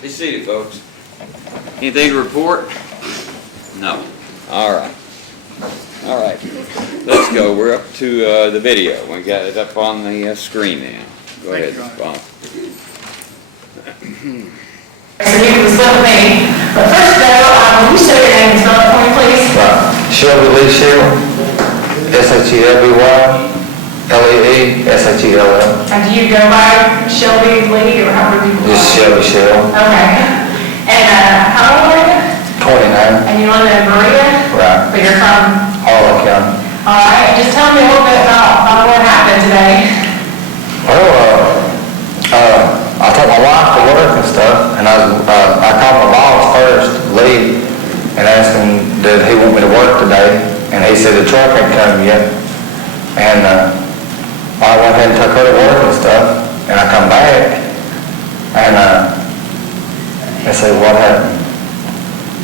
Be seated, folks. Anything to report? No. All right. All right. Let's go. We're up to the video. We got it up on the screen now. Go ahead, Bob. So you can spell with me. But first though, will you say your name and spell it for me, please? Shelby Lee Shell, Shelby, S-H-E-L-L. And do you go by Shelby Lee or however you call it? Just Shelby Shell. Okay. And how old are you? 29. And you live in Berea? Right. But you're from? Harlan County. All right. Just tell me a little bit about what happened today. Well, I took my wife to work and stuff, and I called my boss first, Lee, and asked him, did he want me to work today? And he said the truck hadn't come yet. And I went ahead and took her to work and stuff, and I come back, and they said, what happened?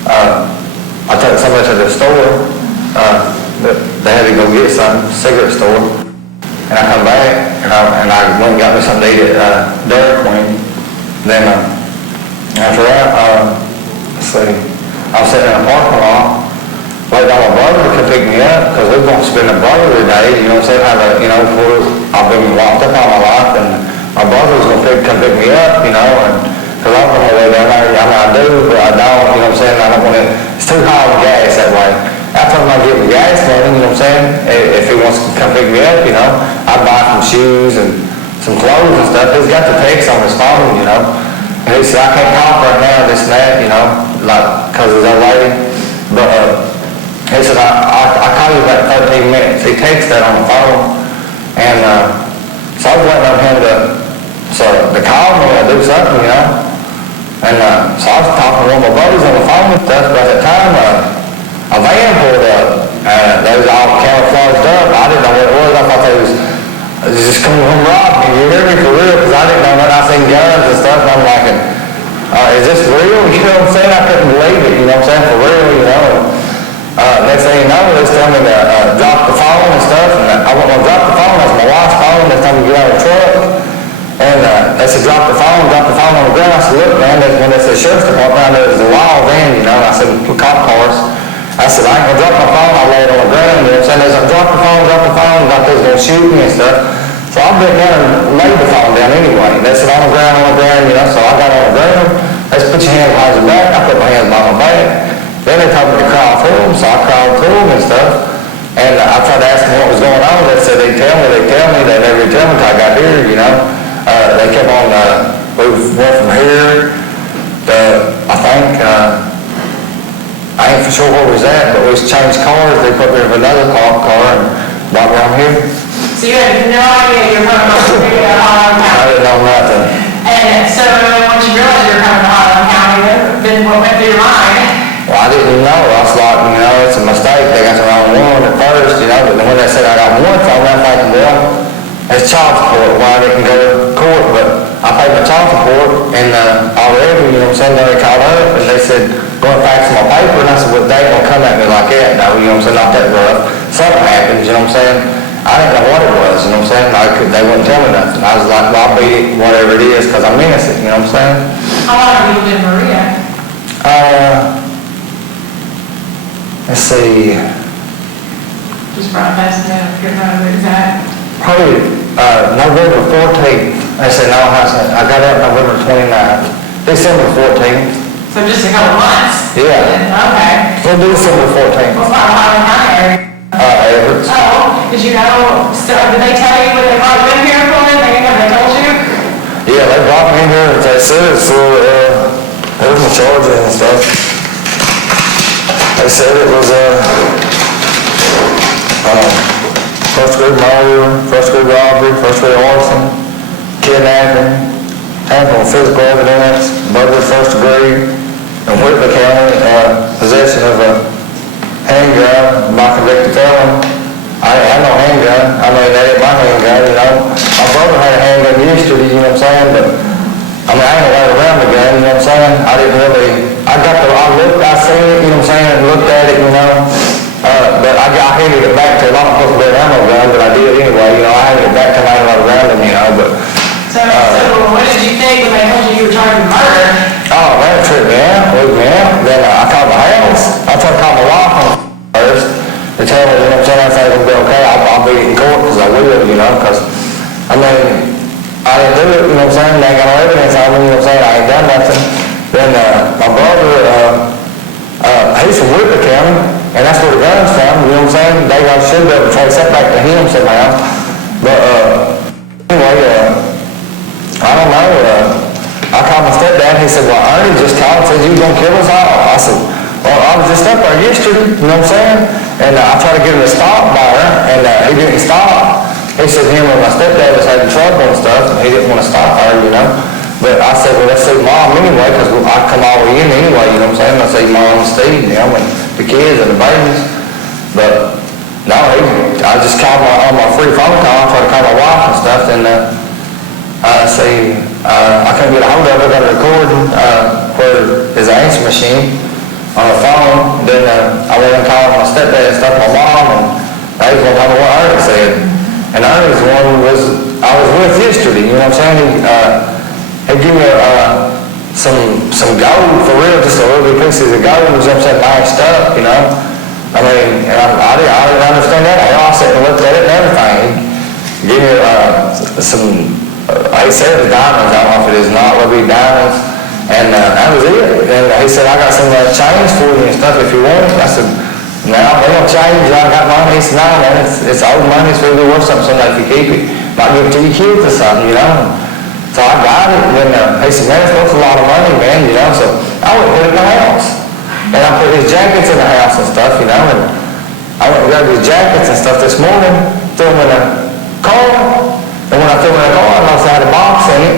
I took somebody to the store, they had to go get something, cigarette store. And I come back, and I went and got me something to eat at Dairy Queen. Then, after that, let's see, I was sitting in a parking lot, waiting on my brother to come pick me up, because we're going to spend a brotherly day, you know what I'm saying, I've been locked up all my life, and my brother was going to come pick me up, and because I'm on my way down there, I do, but I don't, you know what I'm saying, I don't want to, it's too high on gas that way. I told him I'd give him gas money, you know what I'm saying? If he wants to come pick me up, I'd buy some shoes and some clothes and stuff. He's got the text on his phone, And he said, I can't talk right now, this and that, because of that lady. But he said, I'll call you in about 13 minutes. He texted that on the phone. And so I was waiting on him to call me or do something, And so I was talking to one of my buddies on the phone and stuff. But at that time, a van pulled up, they was all camouflaged up. I didn't know what it was. I thought they was just coming from rob me. You hear me for real? Because I didn't know that. I seen guns and stuff, and I'm like, is this real? You know what I'm saying? I couldn't believe it. You know what I'm saying? For real, Next thing you know, they was telling me to drop the phone and stuff, and I went to drop the phone. That's my wife's phone. Next time we get out of the truck, and they said, drop the phone on the ground. I said, look, man, when they said sheriff's department, there's a wild van, And I said, cop cars. I said, I ain't gonna drop my phone, I lay it on the ground, They said, drop the phone, I thought they was gonna shoot me and stuff. So I bent down and laid the phone down anyway. They said, on the ground, so I got on the ground. They said, put your hands behind your back. I put my hands behind my back. Then they told me to crawl through them, so I crawled through them and stuff. And I tried to ask them what was going on. They said, they tell me, they never tell me until I got here, They kept on, we went from here to, I think, I ain't for sure where we was at, but we changed cars. They put me in another car and brought me on here. So you had no idea you were coming from Berea, Harlan County? I didn't know nothing. And so once you realized you were coming to Harlan County, then what went through your mind? Well, I didn't even know. I was like, it's a mistake. They got the wrong one at first, but then when they said I got one phone, I'm thinking, well, it's child support. Why I didn't go to court? But I paid my child support, and already, Then they called up, and they said, go and fax my paper, and I said, well, they ain't gonna come at me like that. No, not that rough. Something happens, I didn't know what it was, They wouldn't tell me nothing. I was like, well, I'll beat it, whatever it is, because I'm innocent, How long have you lived in Berea? Let's see. Just rough estimate, if you're not exact. Probably November 14th. I said, no, I got out November 29th. December 14th. So just a couple months? Yeah. Okay. Well, December 14th. What's part of Harlan County area? Everett. Oh, did you know, so did they tell you what they brought you in here for? Have they told you? Yeah, they brought me in here and they said it's for, there was no charges and stuff. They said it was, first degree murder, first degree robbery, first degree arson, kidnapping, handling physical evidence, burglary first degree, and Whitley County, possession of a handgun by convicted felon. I didn't have no handgun. That ain't my handgun, My brother had a handgun yesterday, but I ain't allowed around the gun, I didn't really, I seen it, and looked at it, but I handed it back to him. I'm not supposed to be around no gun, but I did anyway, I handed it back to him, I ain't allowed around him, but. So what did you think when they told you you were charged with murder. Oh, man, it tripped me out, freaked me out. Then I called the house. I tried to call my wife on first to tell her, you know what I'm saying, everything's gonna be okay. I'll beat it in court, because I will, you know, because, I mean, I didn't do it, you know what I'm saying, they ain't got no evidence on me, you know what I'm saying, I ain't done nothing. Then, my brother, he's from Whitby County, and that's where the gun's from, you know what I'm saying? They should be able to trace that back to him somehow. But, anyway, I don't know, I called my stepdad, he said, well, Ernie just called and said you was gonna kill us all. I said, well, I was just up there yesterday, you know what I'm saying? And I tried to get him to stop by her, and he didn't stop. He said him and my stepdad was having trouble and stuff, and he didn't want to stop her, you know? But I said, well, let's see Mom anyway, because I come all the way in anyway, you know what I'm saying? I see Mom and Steve, you know, and the kids and the babies. But, no, I just called on my free phone call, I tried to call my wife and stuff, and I couldn't get a hold of it, I got a recording where his answer machine on the phone. Then I went and called my stepdad and stuff, my mom, and they was going to tell me what Ernie said. And Ernie's one I was with yesterday, you know what I'm saying? He gave me some gold for real, just a little bit pieces of gold, you know what I'm saying, mashed up, you know? I mean, and I didn't understand that. I sat and looked at it and everything. He gave me he said the diamonds, I don't know if it is not, it'll be diamonds, and that was it. And he said, I got some change for you and stuff if you want it. I said, no, they don't change, I got money. He said, no, man, it's old money, it's really worth something someday if you keep it. Might give it to your kids or something, you know. So I got it, and then he said, man, it's worth a lot of money, man, you know. So I went and put it in the house. And I put his jackets in the house and stuff, you know, and I went and grabbed his jackets and stuff this morning, threw them in a car. And when I threw it in the car, I noticed I had a box in it.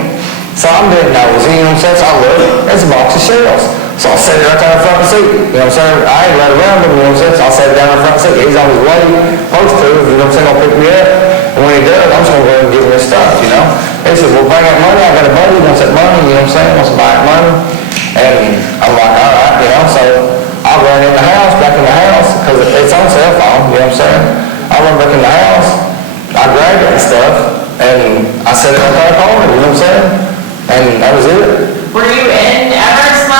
So I'm dead nosy, you know what I'm saying? So I looked, there's a box of shells. So I set it right down in the front seat, you know what I'm saying? I ain't let around him, you know what I'm saying? So I set it down in the front seat. He's on his way, supposed to, you know what I'm saying, gonna pick me up. And when he does, I'm just gonna go ahead and give him his stuff, you know? He said, well, bring that money, I got a buddy, he wants that money, you know what I'm saying? Wants to buy that money. And I'm like, all right, you know, so I ran in the house, back in the house, because it's on cell phone, you know what I'm saying? I run back in the house, I grabbed it and stuff, and I set it up on the corner, you know what I'm saying? And that was it. Were you in Everest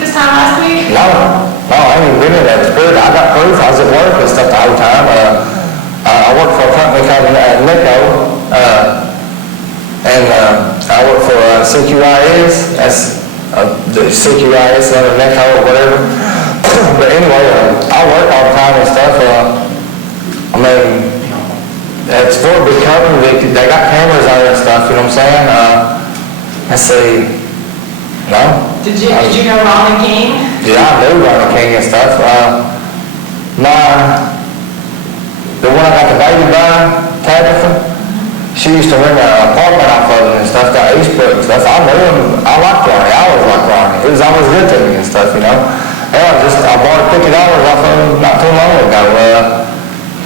this time last week? No, I ain't even been in that spirit. I got proof, I was at work and stuff the whole time. I work for a company called Nico, and I work for CQIS, that's the CQIS under Nico or whatever. But anyway, I work all the time and stuff. I mean, it's for a big company, they got cameras on it and stuff, you know what I'm saying? Let's see, no? Did you know Ronnie King? Yeah, I knew Ronnie King and stuff. The one I got the baby by, Tabitha, she used to rent an apartment off of him and stuff, down Eastbrook and stuff. I knew him, I liked Ronnie, I always liked Ronnie. He was always good to me and stuff, you know? I borrowed $50 off of him not too long ago.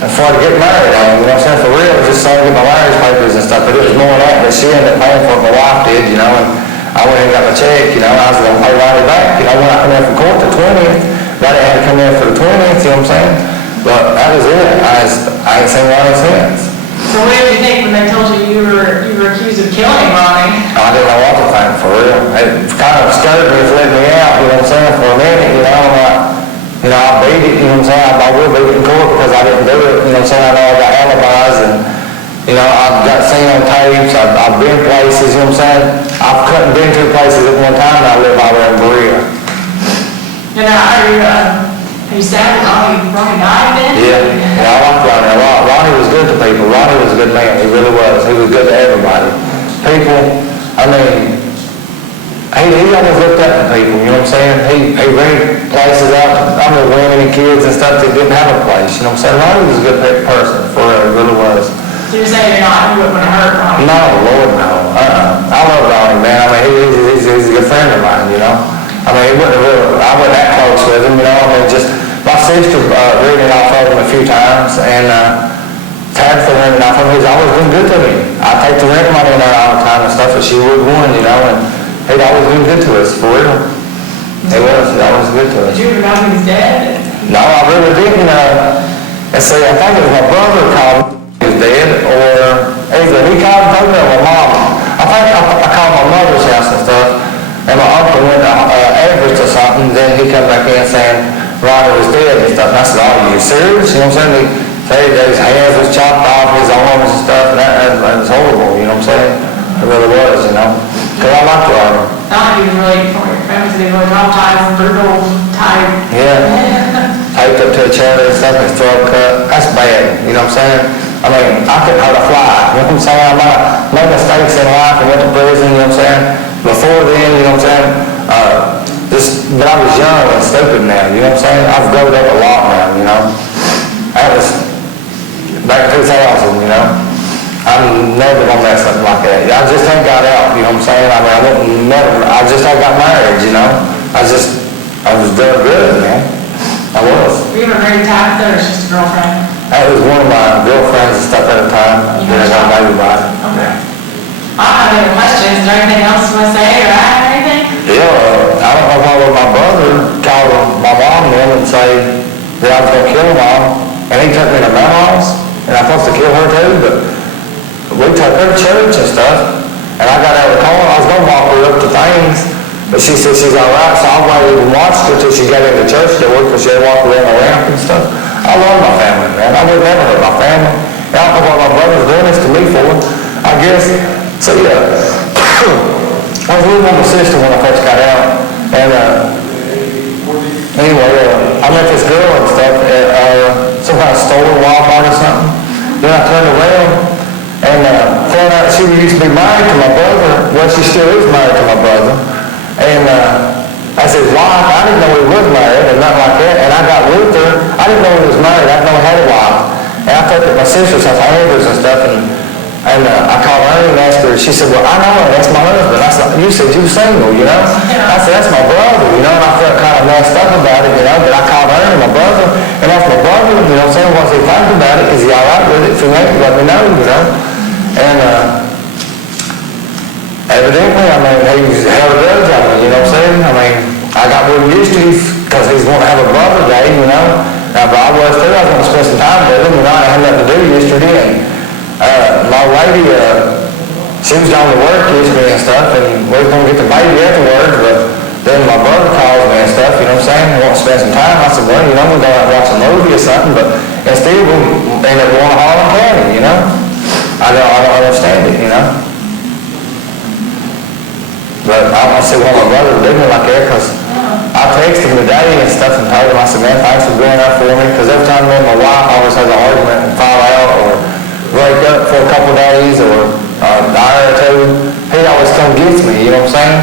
Before I get married, you know what I'm saying, for real, just so I get my marriage papers and stuff, but it was more than that, but she ended up paying for it, my wife did, you know, and I went and got my check, you know, I was going to pay Ronnie back, you know, when I come in from court the 20th, Ronnie had to come in for the 20th, you know what I'm saying, but that was it, I ain't seen Ronnie since. So what did you think when they told you you were accused of killing Ronnie? I didn't know what to think, for real, it kind of scared me, it let me out, you know what I'm saying, for a minute, you know, I'm like, you know, I beat it, you know what I'm saying, I will beat it in court because I didn't do it, you know what I'm saying, I know I got alibis and, you know, I've got seen on tapes, I've been places, you know what I'm saying, I've couldn't been to places at one time and I live out there in Berea. And are you sad that Ronnie died then? Yeah, I like Ronnie a lot. Ronnie was good to people, Ronnie was a good man, he really was, he was good to everybody. People, I mean, he always looked up to people, you know what I'm saying? He rented places out, I mean, women and kids and stuff that didn't have a place, you know what I'm saying? Ronnie was a good person, for real, he really was. So you're saying you wouldn't want to hurt Ronnie? No, Lord, no. I love Ronnie, man. I mean, he's a good friend of mine, you know? I mean, I wasn't that close with him, you know? I mean, just, my sister rented off of him a few times, and Tabitha rented off of him. He's always been good to me. I take the rent money in there all the time and stuff, but she would one, you know? And he'd always been good to us, for real. He was always good to us. Did you ever know he was dead? No, I really didn't. Let's see, I think it was my brother called me he was dead, or either he called me or my mom. I I called my mother's house and stuff, and my uncle went to Everett or something, then he come back in saying Ronnie was dead and stuff, and I said, "Are you serious?" You know what I'm saying? He said his hands was chopped off, his arms and stuff, and that was horrible, you know what I'm saying? It really was, you know? Because I liked Ronnie. Not even really, for your family, they were traumatized, brutal type. Yeah. Taped up to a chair and stuff, his throat cut. That's bad, you know what I'm saying? I mean, I couldn't hurt a fly, you know what I'm saying? I might have made mistakes in life and went to prison, you know what I'm saying? Before then, you know what I'm saying? But I was young and stupid now, you know what I'm saying? I've grown up a lot now, you know? That was back in 2000, you know? I'm never gonna mess something like that. I just ain't got out, you know what I'm saying? I mean, I just ain't got married, you know? I was doing good, man. I was. Were you ever married time, or was just a girlfriend? That was one of my girlfriends and stuff at the time. You That I got married by. Okay. I don't have any questions. Is there anything else you want to say or add or anything? Yeah, I don't know why my brother called my mom in and say that I was gonna kill mom, and he took me to my house, and I'm supposed to kill her too, but we took her to church and stuff, and I got out of the car, I was gonna walk her up to things, but she said she's all right, so I waited and watched her till she got into church door, because she had walked around the ramp and stuff. I love my family, man. I would never hurt my family. And I don't know what my brother's doing this to me for, I guess. So yeah, I was living with my sister when I first got out, and anyway, I met this girl and stuff at some kind of store, Walmart or something. Then I turned around and found out she used to be married to my brother. Well, she still is married to my brother. And I said, wife, I didn't know he was married and nothing like that. And I got with her. I didn't know he was married. I didn't know he had a wife. And I thought that my sister's house, Andrews and stuff, and I called her and asked her. She said, well, I know her. That's my husband. I said, you said you were single, you know? I said, that's my brother, you know? And I felt kind of messed up about it, you know? But I called her and my brother, and asked my brother, you know what I'm saying, what's he thinking about it? Is he all right with it? If he ain't, let me know, you know? And evidently, I mean, he held a grudge on me, you know what I'm saying? I mean, I got real used to it because he's going to have a brother day, you know? But I was too. I was going to spend some time with him, you know? I had nothing to do yesterday. My lady, she was going to work yesterday and stuff, and we was going to get the baby afterwards, but then my brother calls me and stuff, you know what I'm saying? He wants to spend some time. I said, well, you know, we're going to watch a movie or something, but instead we ended up going to Harlan County, you know? I don't understand it, you know? But I don't see why my brother would do me like that, because I texted him today and stuff and told him, I said, man, thanks for doing that for me, because every time me and my wife always has an argument and fall out or break up for a couple of days or a hour or two, he always come gets me, you know what I'm saying?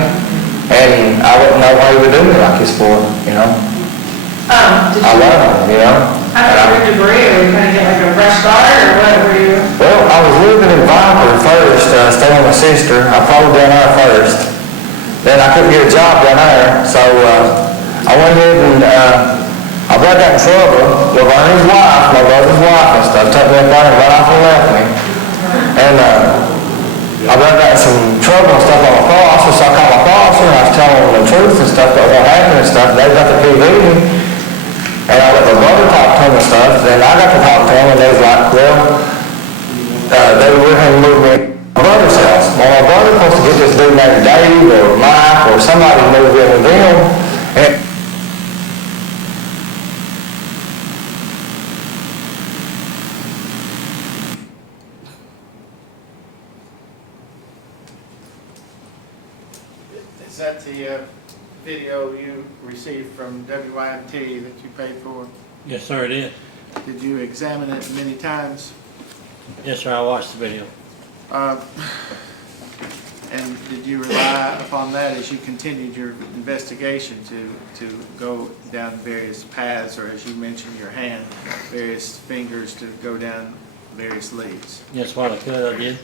And I wouldn't know why he would do me like this for, you know? I love him, you know? After your degree, or you kind of get like a fresh start, or what were you? Well, I was living in Viper first, staying with my sister. I followed down there first. Then I couldn't get a job down there, so I went ahead and I got in trouble with Ernie's wife, my brother's wife and stuff, took me up there and right off and left me. And I got in some trouble and stuff on my pastor, so I called my pastor and I was telling them the truth and stuff about what happened and stuff. They got the PV and I let my brother talk to him and stuff, and I got to talk to him and they was like, well, they were going to move me to my brother's house. Well, my brother was supposed to get this dude named Dave or Mike or somebody to move in with them. And is that the video you received from WYMT that you paid for? Yes, sir, it is. Did you examine it many times? Yes, sir, I watched the video. And did you rely upon that as you continued your investigation to go down various paths, or as you mentioned your hand, various fingers to go down various leads? Yes, what I could, I did.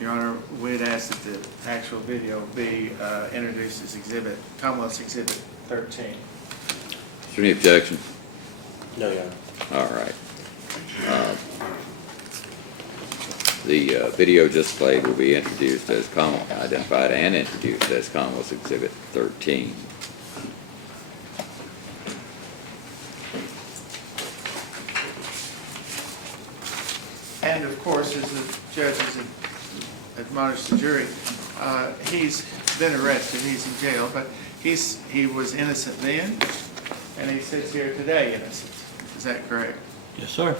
Your Honor, we'd ask that the actual video be introduced as Commonwealth's Exhibit 13. Is there any objection? No, Your Honor. All right. The video just played will be introduced as identified and introduced as Commonwealth's Exhibit 13. course, as the judges admonished the jury, he's been arrested, he's in jail, but he was innocent then, and he sits here today innocent. Is that correct? Yes, sir.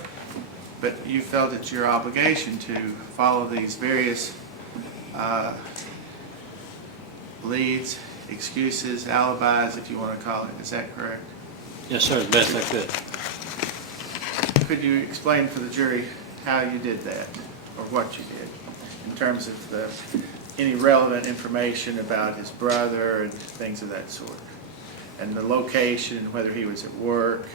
But you felt it's your obligation to follow these various leads, excuses, alibis, if you want to call it. Is that correct? Yes, sir, as best I could. Could you explain for the jury how you did that, or what you did, in terms of any relevant information about his brother and things of that sort, and the location, whether he was at work,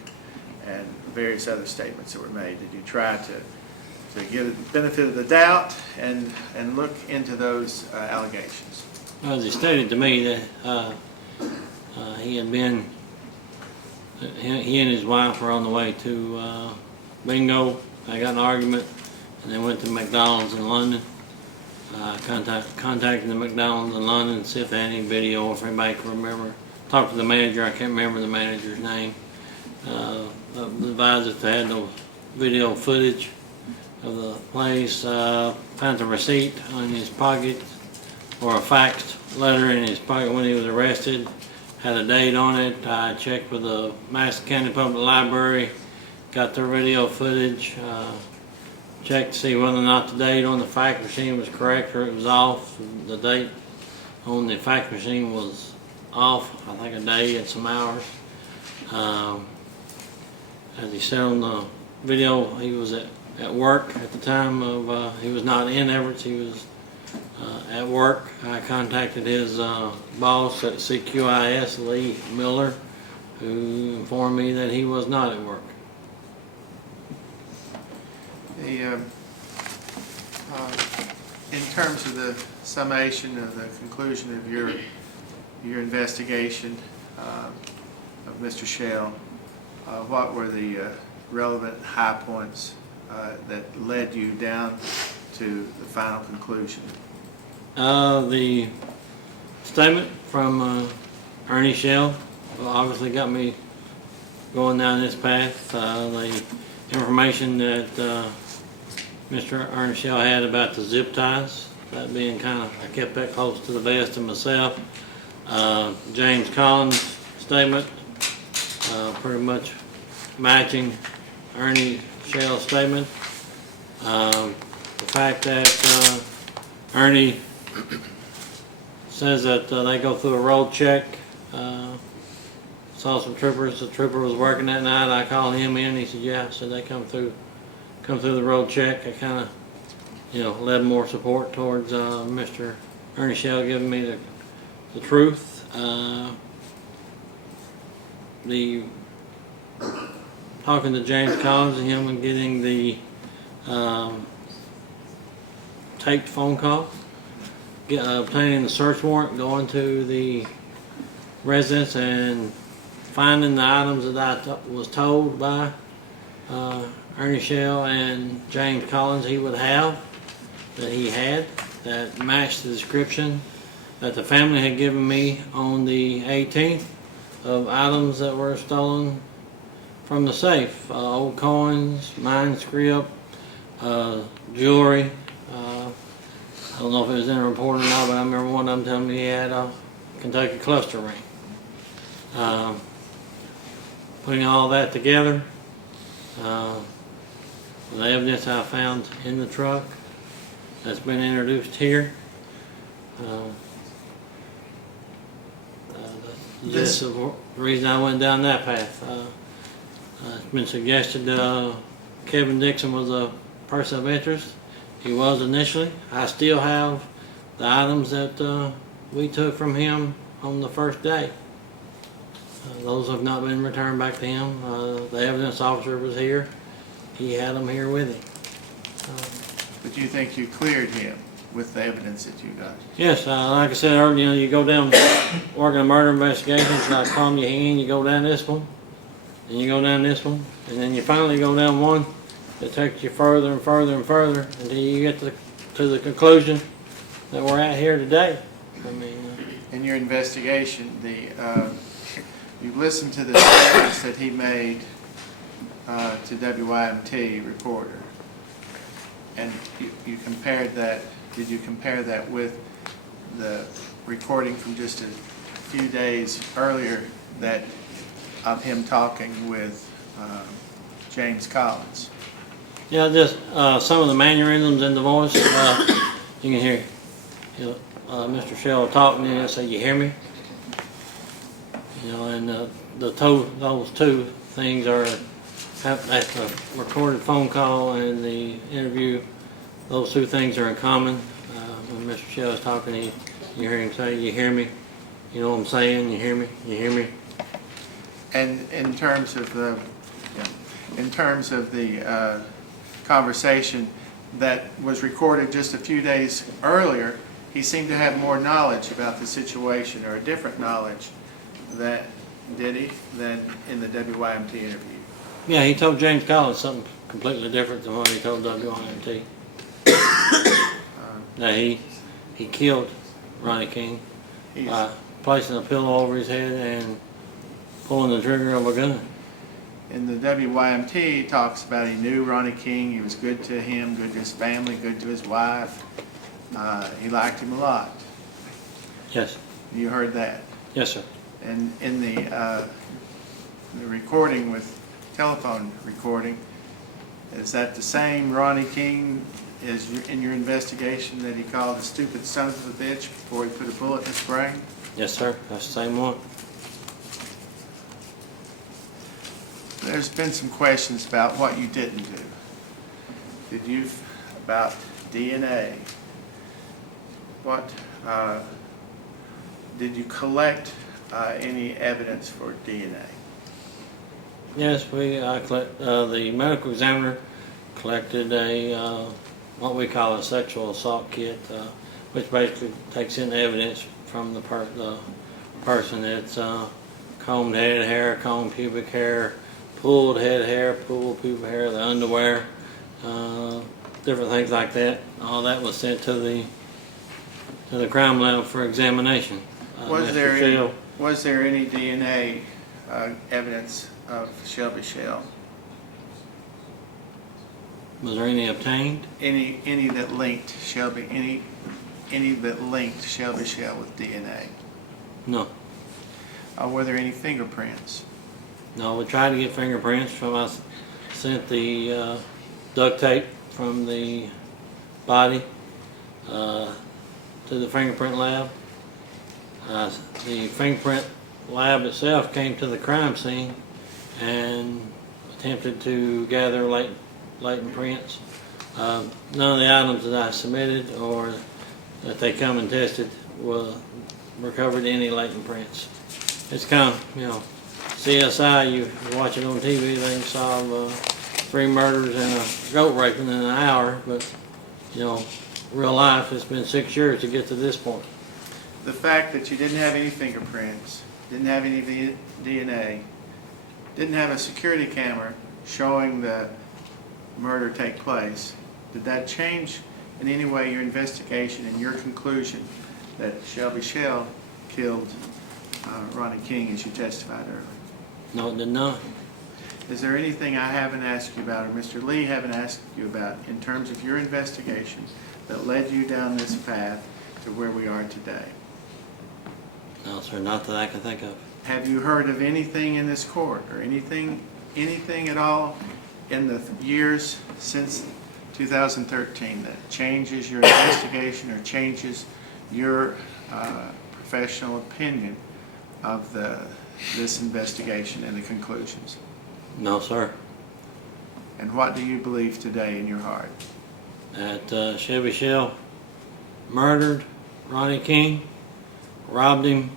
and various other statements that were made? Did you try to give the benefit of the doubt and look into those allegations? Well, he stated to me that he had been, he and his wife were on the way to bingo. They got in an argument, and they went to McDonald's in London. Contacted the McDonald's in London to see if they had any video, or if anybody could remember. Talked to the manager. I can't remember the manager's name. Advised if they had no video footage of the place. Found the receipt in his pocket, or a faxed letter in his pocket when he was arrested. Had a date on it. I checked with the Madison County Public Library, got their video footage, checked to see whether or not the date on the fax machine was correct or it was off. The date on the fax machine was off, I think a day and some hours. As he said on the video, he was at work at the time of, he was not in Everett, he was at work. I contacted his boss at CQIS, Lee Miller, who informed me that he was not at work. In terms of the summation of the conclusion of your investigation of Mr. Shell, what were the relevant high points that led you down to the final conclusion? The statement from Ernie Shell obviously got me going down this path. The information that Mr. Ernie Shell had about the zip ties, that being kind of, I kept that close to the vest of myself. James Collins' statement, pretty much matching Ernie Shell's statement. The fact that Ernie says that they go through a road check. Saw some troopers. The trooper was working that night. I called him in. He said, "Yeah." I said they come through the road check. I kind of, led more support towards Mr. Ernie Shell giving me the truth. The talking to James Collins and him and getting the taped phone call, obtaining the search warrant, going to the residence and finding the items that I was told by Ernie Shell and James Collins he would have, that he had, that matched the description that the family had given me on the 18th of items that were stolen from the safe. Old coins, mine script, jewelry. I don't know if it was in a report or not, but I remember one of them telling me he had a Kentucky cluster ring. Putting all that together, the evidence I found in the truck that's been introduced here. That's the reason I went down that path. It's been suggested Kevin Dixon was a person of interest. He was initially. I still have the items that we took from him on the first day. Those have not been returned back to him. The evidence officer was here. He had them here with him. But you think you cleared him with the evidence that you got? Yes, like I said earlier, you go down working a murder investigation, it's like palm your hand, you go down this one, and you go down this one, and then you finally go down one that takes you further and further and further until you get to the conclusion that we're at here today. I mean, in your investigation, you listened to the statements that he made to WYMT reporter. And you compared that, did you compare that with the recording from just a few days earlier that, of him talking with James Collins? Yeah, just some of the mannerisms in the voice. You can hear Mr. Shell talking and he'll say, "You hear me?" You know, and those two things are at the recorded phone call and the interview. Those two things are in common. When Mr. Shell is talking, you hear him say, "You hear me?" You know what I'm saying? You hear me? You hear me? And in terms of the conversation that was recorded just a few days earlier, he seemed to have more knowledge about the situation, or a different knowledge, that did he, than in the WYMT interview? Yeah, he told James Collins something completely different than what he told WYMT. That he killed Ronnie King by placing a pillow over his head and pulling the trigger of a gun. In the WYMT, he talks about he knew Ronnie King, he was good to him, good to his family, good to his wife. He liked him a lot. Yes. You heard that? Yes, sir. And in the recording with telephone recording, is that the same Ronnie King as in your investigation that he called a stupid son of a bitch before he put a bullet in his brain? Yes, sir. That's the same one. There's been some questions about what you didn't do. About DNA. What, did you collect any evidence for DNA? Yes, the medical examiner collected a what we call a sexual assault kit, which basically takes in evidence from the person. It's combed head hair, combed pubic hair, pulled head hair, pulled pubic hair, the underwear, different things like that. All that was sent to the crime lab for examination. Was there any DNA evidence of Shelby Shell? Was there any obtained? Any that linked Shelby? Any that linked Shelby Shell with DNA? No. Were there any fingerprints? No, we tried to get fingerprints from us. Sent the duct tape from the body to the fingerprint lab. The fingerprint lab itself came to the crime scene and attempted to gather latent prints. None of the items that I submitted or that they come and tested recovered any latent prints. It's kind of, CSI, you watch it on TV, they can solve 3 murders and a goat raping in an hour, but, real life, it's been 6 years to get to this point. The fact that you didn't have any fingerprints, didn't have any DNA, didn't have a security camera showing the murder take place, did that change in any way your investigation and your conclusion that Shelby Shell killed Ronnie King as you testified earlier? No, it did not. Is there anything I haven't asked you about or Mr. Lee haven't asked you about in terms of your investigation that led you down this path to where we are today? No, sir, not that I can think of. Have you heard of anything in this court or anything at all in the years since 2013 that changes your investigation or changes your professional opinion of this investigation and the conclusions? No, sir. And what do you believe today in your heart? That Shelby Shell murdered Ronnie King, robbed him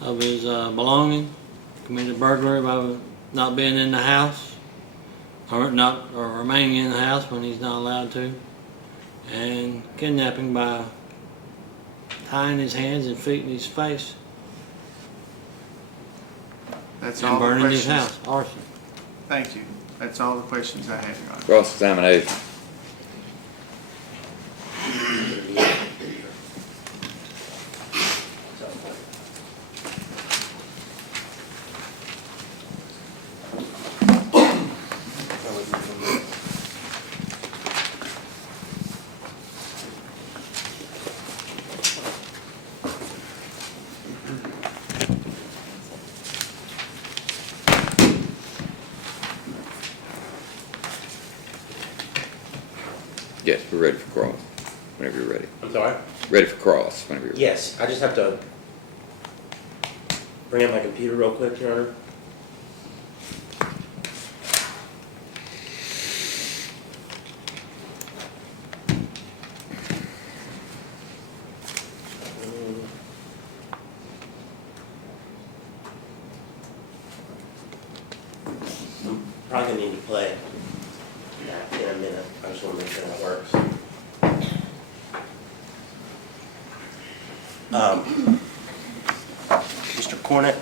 of his belongings, committed burglary by not being in the house, or remaining in the house when he's not allowed to, and kidnapping by tying his hands and feet in his face. That's And all the burning his questions. house, arson. Thank you. That's all the questions I have, Your Honor. Cross-examination. Yes, we're ready for cross, whenever you're ready. I'm sorry? Ready for cross, whenever you're ready. Yes, I just have to bring in my computer real quick, Your Honor. I'm probably gonna need to play that in a minute. I just wanna make sure that works. Mr. Cornett,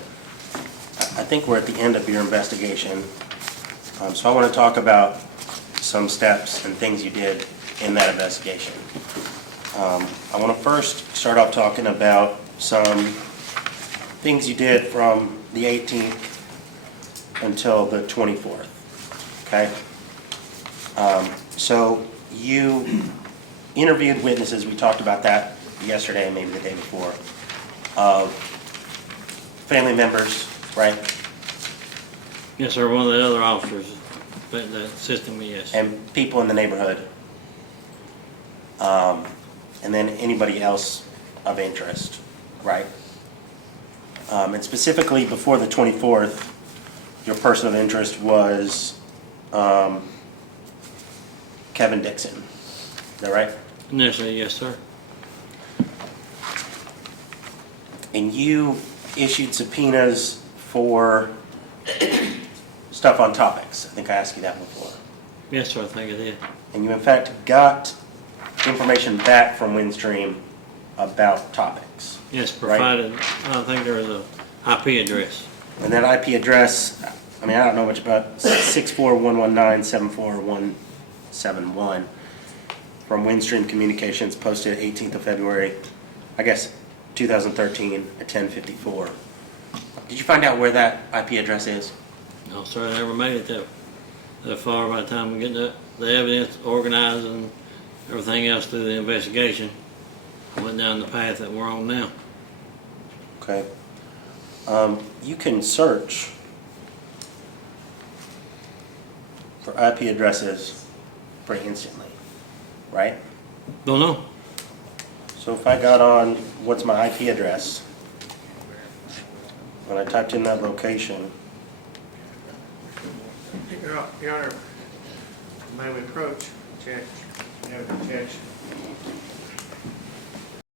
I think we're at the end of your investigation. So I want to talk about some steps and things you did in that investigation. I want to first start off talking about some things you did from the 18th until the 24th, okay? So you interviewed witnesses, we talked about that yesterday and maybe the day before, family members, right? Yes, sir, one of the other officers that assisted me, yes. And people in the neighborhood. And then anybody else of interest, right? And specifically before the 24th, your person of interest was Kevin Dixon. Is that right? Initially, yes, sir. And you issued subpoenas for stuff on topics. I think I asked you that before. Yes, sir, I think I did. And you in fact got information back from Windstream about topics. Yes, Right. provided, I think there was a IP address. And that IP address, I mean, I don't know much about 64119741171 from Windstream Communications, posted 18th of February, I guess 2013 at 10:54. Did you find out where that IP address is? No, sir, I never made it that far by the time we get the evidence organized and everything else through the investigation. I went down the path that we're on now. Okay. You can search for IP addresses pretty instantly, right? Don't know. So if I got on what's my IP address, when I typed in that location, Your Honor, may we approach, check, have a detection